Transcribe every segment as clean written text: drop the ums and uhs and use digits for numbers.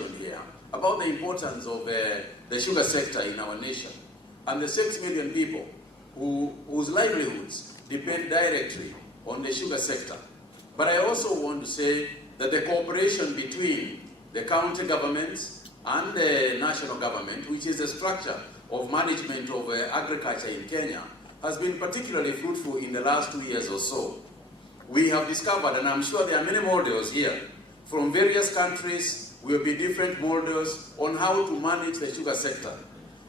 mentioned here about the importance of the sugar sector in our nation and the 6 million people whose livelihoods depend directly on the sugar sector. But I also want to say that the cooperation between the county governments and the national government, which is the structure of management of agriculture in Kenya, has been particularly fruitful in the last 2 years or so. We have discovered, and I'm sure there are many models here, from various countries, will be different models on how to manage the sugar sector.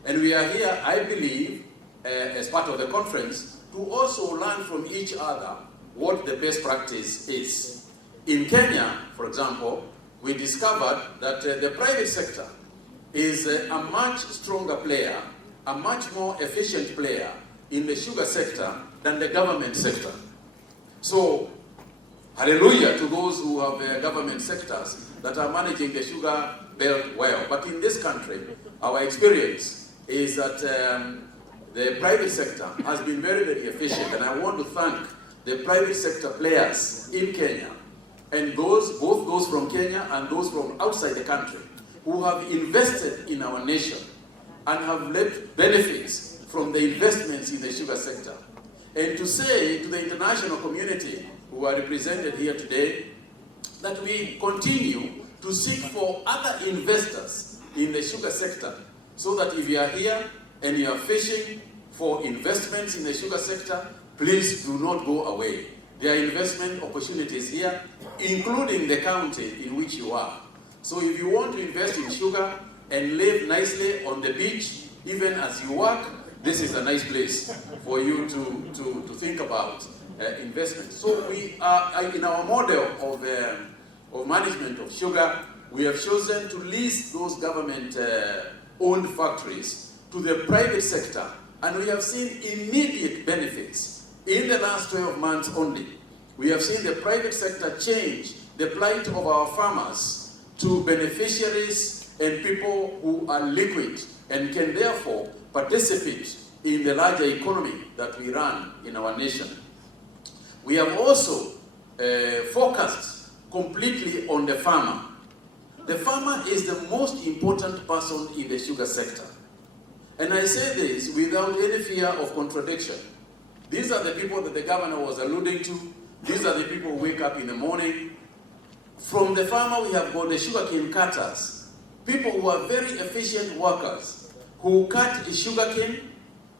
And we are here, I believe, as part of the conference, to also learn from each other what the best practice is. In Kenya, for example, we discovered that the private sector is a much stronger player, a much more efficient player in the sugar sector than the government sector. So, hallelujah to those who have government sectors that are managing the sugar belt well. But in this country, our experience is that the private sector has been very, very efficient. And I want to thank the private sector players in Kenya, and both those from Kenya and those from outside the country, who have invested in our nation and have led benefits from the investments in the sugar sector. And to say to the international community who are represented here today that we continue to seek for other investors in the sugar sector, so that if you are here and you are fishing for investments in the sugar sector, please do not go away. There are investment opportunities here, including the county in which you are. So if you want to invest in sugar and live nicely on the beach, even as you work, this is a nice place for you to think about investment. So we are, in our model of management of sugar, we have chosen to lease those government-owned factories to the private sector, and we have seen immediate benefits. In the last 12 months only, we have seen the private sector change the plight of our farmers to beneficiaries and people who are liquid and can therefore participate in the larger economy that we run in our nation. We have also focused completely on the farmer. The farmer is the most important person in the sugar sector. And I say this without any fear of contradiction. These are the people that the governor was alluding to. These are the people who wake up in the morning. From the farmer, we have got the sugarcane cutters, people who are very efficient workers, who cut sugarcane,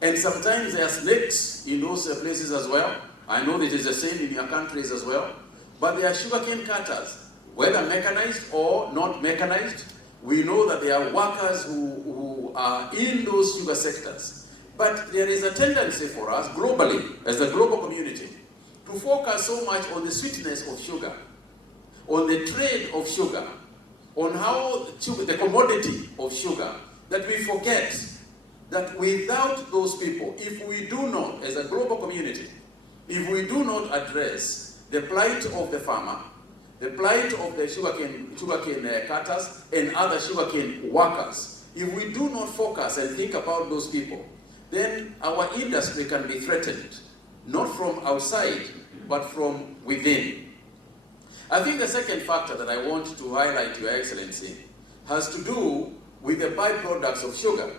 and sometimes there are snakes in those places as well. I know that it is the same in your countries as well. But there are sugarcane cutters, whether mechanized or not mechanized. We know that there are workers who are in those sugar sectors. But there is a tendency for us globally, as a global community, to focus so much on the sweetness of sugar, on the trade of sugar, on how the commodity of sugar, that we forget that without those people, if we do not, as a global community, if we do not address the plight of the farmer, the plight of the sugarcane cutters and other sugarcane workers, if we do not focus and think about those people, then our industry can be threatened, not from outside, but from within. I think the second factor that I want to highlight, Your Excellency, has to do with the byproducts of sugar.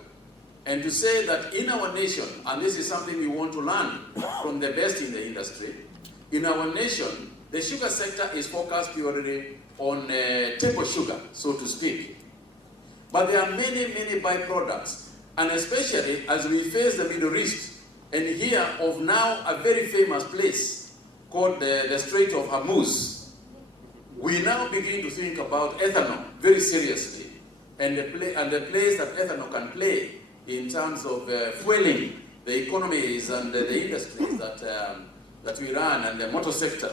And to say that in our nation, and this is something we want to learn from the best in the industry, in our nation, the sugar sector is focused purely on table sugar, so to speak. But there are many, many byproducts. And especially as we face the Middle East and hear of now a very famous place called the Strait of Hormuz, we now begin to think about ethanol very seriously and the place that ethanol can play in terms of fueling the economies and the industries that we run and the motor sector.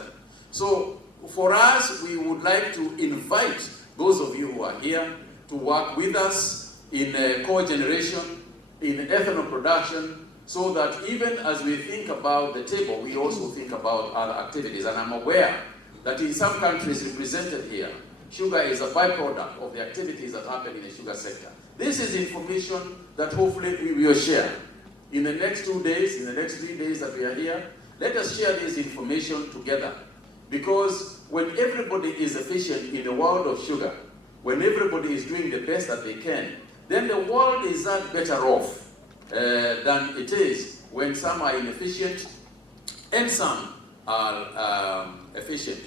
So for us, we would like to invite those of you who are here to work with us in cogeneration, in ethanol production, so that even as we think about the table, we also think about other activities. And I'm aware that in some countries represented here, sugar is a byproduct of the activities that happen in the sugar sector. This is information that hopefully we will share. In the next 2 days, in the next 3 days that we are here, let us share this information together. Because when everybody is efficient in the world of sugar, when everybody is doing the best that they can, then the world is not better off than it is when some are inefficient and some are efficient.